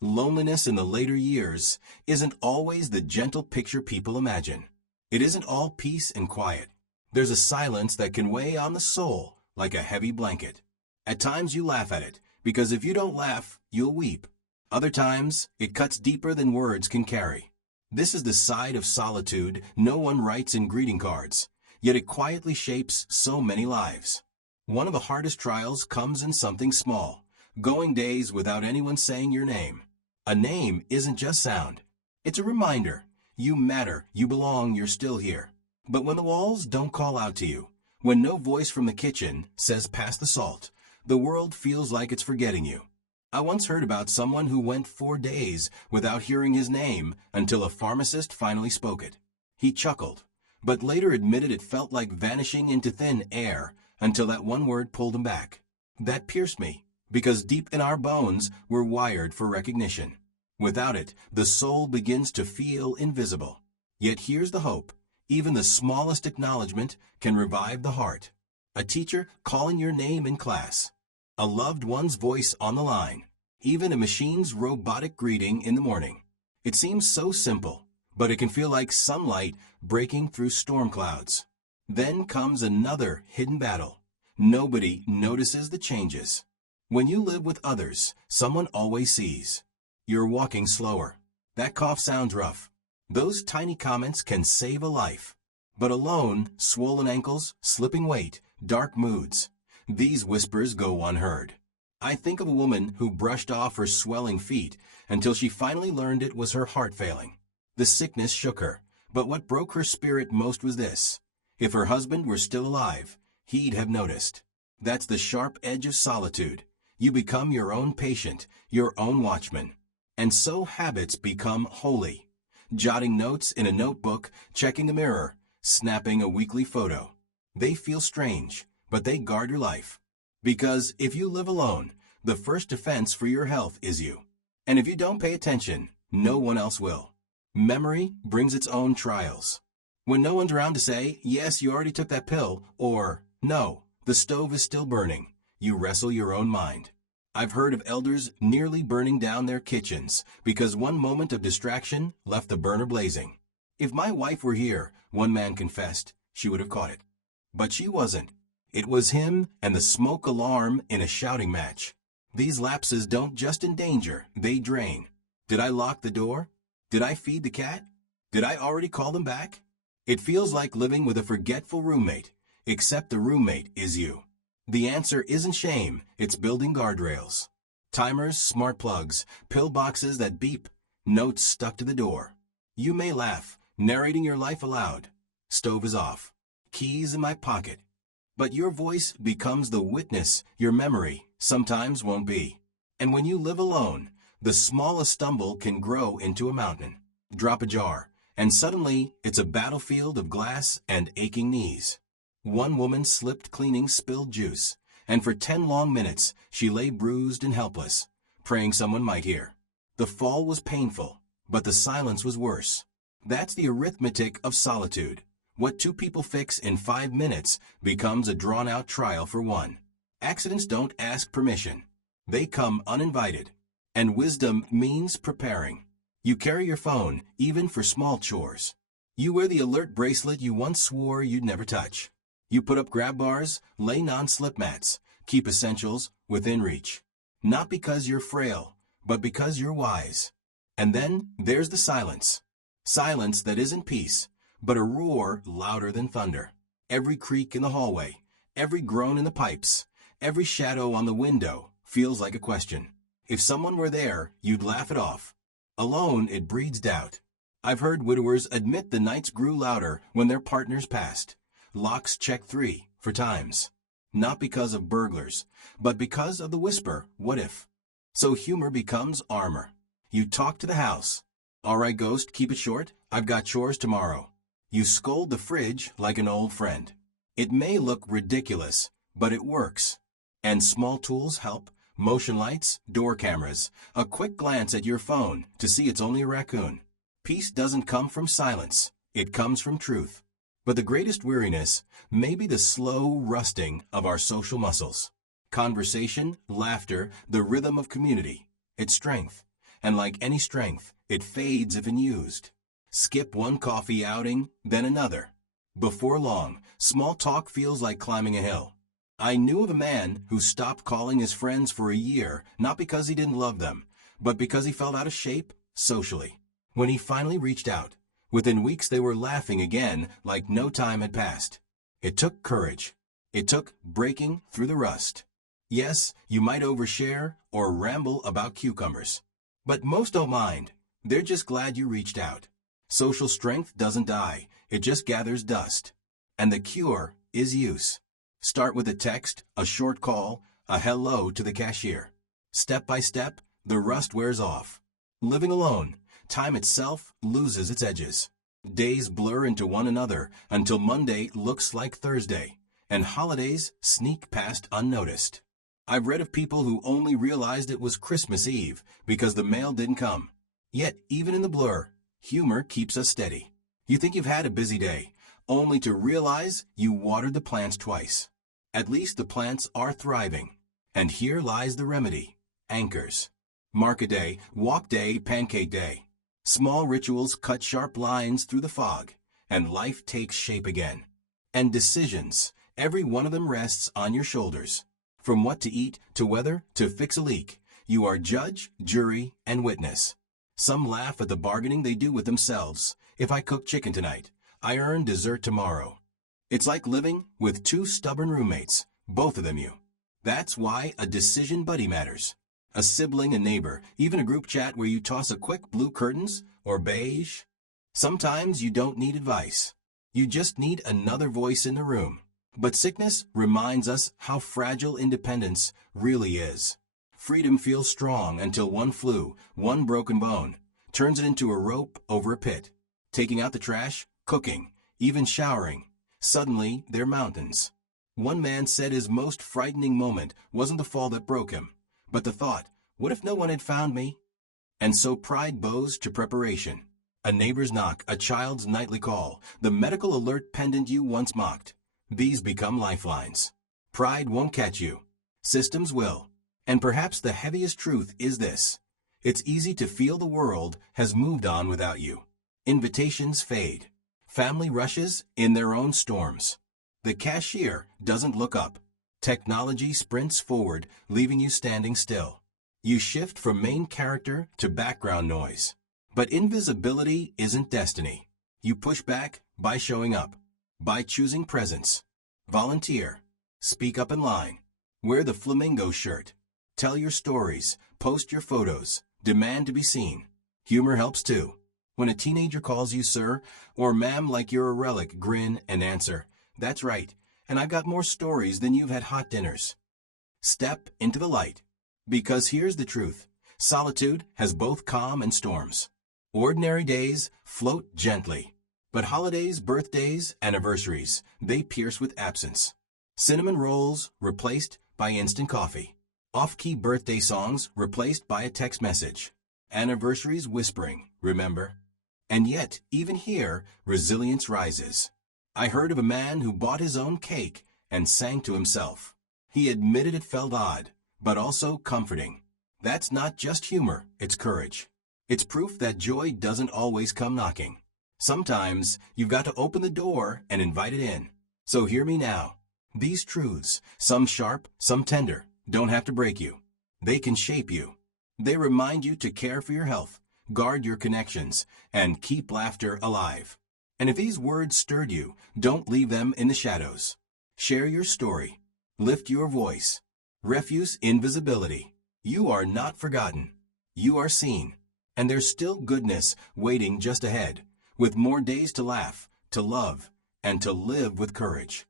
Loneliness in the later years isn't always the gentle picture people imagine. It isn't all peace and quiet. There's a silence that can weigh on the soul like a heavy blanket. At times you laugh at it, because if you don't laugh, you'll weep. Other times, it cuts deeper than words can carry. This is the side of solitude no one writes in greeting cards, yet it quietly shapes so many lives. One of the hardest trials comes in something small, going days without anyone saying your name. A name isn't just sound. It's a reminder. You matter, you belong, you're still here. But when the walls don't call out to you, when no voice from the kitchen says pass the salt, the world feels like it's forgetting you. I once heard about someone who went 4 days without hearing his name until a pharmacist finally spoke it. He chuckled, but later admitted it felt like vanishing into thin air until that one word pulled him back. That pierced me, because deep in our bones we're wired for recognition. Without it, the soul begins to feel invisible. Yet here's the hope. Even the smallest acknowledgement can revive the heart. A teacher calling your name in class. A loved one's voice on the line. Even a machine's robotic greeting in the morning. It seems so simple, but it can feel like sunlight breaking through storm clouds. Then comes another hidden battle. Nobody notices the changes. When you live with others, someone always sees. You're walking slower. That cough sounds rough. Those tiny comments can save a life. But alone, swollen ankles, slipping weight, dark moods. These whispers go unheard. I think of a woman who brushed off her swelling feet until she finally learned it was her heart failing. The sickness shook her, but what broke her spirit most was this. If her husband were still alive, he'd have noticed. That's the sharp edge of solitude. You become your own patient, your own watchman. And so habits become holy. Jotting notes in a notebook, checking the mirror, snapping a weekly photo. They feel strange, but they guard your life. Because if you live alone, the first defense for your health is you. And if you don't pay attention, no one else will. Memory brings its own trials. When no one's around to say, yes, you already took that pill, or, no, the stove is still burning, you wrestle your own mind. I've heard of elders nearly burning down their kitchens because one moment of distraction left the burner blazing. If my wife were here, one man confessed, she would have caught it. But she wasn't. It was him and the smoke alarm in a shouting match. These lapses don't just endanger, they drain. Did I lock the door? Did I feed the cat? Did I already call them back? It feels like living with a forgetful roommate, except the roommate is you. The answer isn't shame, it's building guardrails. Timers, smart plugs, pill boxes that beep, notes stuck to the door. You may laugh, narrating your life aloud. Stove is off. Keys in my pocket. But your voice becomes the witness your memory sometimes won't be. And when you live alone, the smallest stumble can grow into a mountain. Drop a jar, and suddenly it's a battlefield of glass and aching knees. One woman slipped cleaning spilled juice, and for 10 long minutes she lay bruised and helpless, praying someone might hear. The fall was painful, but the silence was worse. That's the arithmetic of solitude. What 2 people fix in 5 minutes becomes a drawn-out trial for one. Accidents don't ask permission. They come uninvited. And wisdom means preparing. You carry your phone, even for small chores. You wear the alert bracelet you once swore you'd never touch. You put up grab bars, lay non-slip mats, keep essentials within reach. Not because you're frail, but because you're wise. And then there's the silence. Silence that isn't peace, but a roar louder than thunder. Every creak in the hallway, every groan in the pipes, every shadow on the window feels like a question. If someone were there, you'd laugh it off. Alone, it breeds doubt. I've heard widowers admit the nights grew louder when their partners passed. Locks check 3 for times. Not because of burglars, but because of the whisper, what if? So humor becomes armor. You talk to the house. All right, ghost, keep it short. I've got chores tomorrow. You scold the fridge like an old friend. It may look ridiculous, but it works. And small tools help. Motion lights, door cameras, a quick glance at your phone to see it's only a raccoon. Peace doesn't come from silence. It comes from truth. But the greatest weariness may be the slow rusting of our social muscles. Conversation, laughter, the rhythm of community. It's strength. and like any strength, it fades if unused. Skip one coffee outing, then another. Before long, small talk feels like climbing a hill. I knew of a man who stopped calling his friends for a year, not because he didn't love them, but because he felt out of shape socially. When he finally reached out, within weeks they were laughing again like no time had passed. It took courage. It took breaking through the rust. Yes, you might overshare or ramble about cucumbers. But most don't mind. They're just glad you reached out. Social strength doesn't die. It just gathers dust. And the cure is use. Start with a text, a short call, a hello to the cashier. Step by step, the rust wears off. Living alone, time itself loses its edges. Days blur into one another until Monday looks like Thursday, and holidays sneak past unnoticed. I've read of people who only realized it was Christmas Eve because the mail didn't come. Yet, even in the blur, humor keeps us steady. You think you've had a busy day, only to realize you watered the plants twice. At least the plants are thriving. And here lies the remedy. Anchors. Market day, walk day, pancake day. Small rituals cut sharp lines through the fog, and life takes shape again. And decisions, every one of them rests on your shoulders. From what to eat, to whether to fix a leak, you are judge, jury, and witness. Some laugh at the bargaining they do with themselves. If I cook chicken tonight, I earn dessert tomorrow. It's like living with two stubborn roommates, both of them you. That's why a decision buddy matters. A sibling, a neighbor, even a group chat where you toss a quick blue curtains or beige. Sometimes you don't need advice. You just need another voice in the room. But sickness reminds us how fragile independence really is. Freedom feels strong until one flu, one broken bone, turns it into a rope over a pit. Taking out the trash, cooking, even showering. Suddenly, they're mountains. One man said his most frightening moment wasn't the fall that broke him, but the thought, what if no one had found me? And so pride bows to preparation. A neighbor's knock, a child's nightly call, the medical alert pendant you once mocked. These become lifelines. Pride won't catch you. Systems will. And perhaps the heaviest truth is this. It's easy to feel the world has moved on without you. Invitations fade. Family rushes in their own storms. The cashier doesn't look up. Technology sprints forward, leaving you standing still. You shift from main character to background noise. But invisibility isn't destiny. You push back by showing up, by choosing presence. Volunteer. Speak up in line. Wear the flamingo shirt. Tell your stories, post your photos, demand to be seen. Humor helps too. When a teenager calls you sir or ma'am like you're a relic, grin and answer, that's right, and I've got more stories than you've had hot dinners. Step into the light. Because here's the truth. Solitude has both calm and storms. Ordinary days float gently. But holidays, birthdays, anniversaries, they pierce with absence. Cinnamon rolls replaced by instant coffee. Off-key birthday songs replaced by a text message. Anniversaries whispering, remember? And yet, even here, resilience rises. I heard of a man who bought his own cake and sang to himself. He admitted it felt odd, but also comforting. That's not just humor, it's courage. It's proof that joy doesn't always come knocking. Sometimes, you've got to open the door and invite it in. So hear me now. These truths, some sharp, some tender, don't have to break you. They can shape you. They remind you to care for your health, guard your connections, and keep laughter alive. And if these words stirred you, don't leave them in the shadows. Share your story. Lift your voice. Refuse invisibility. You are not forgotten. You are seen. And there's still goodness waiting just ahead, with more days to laugh, to love, and to live with courage.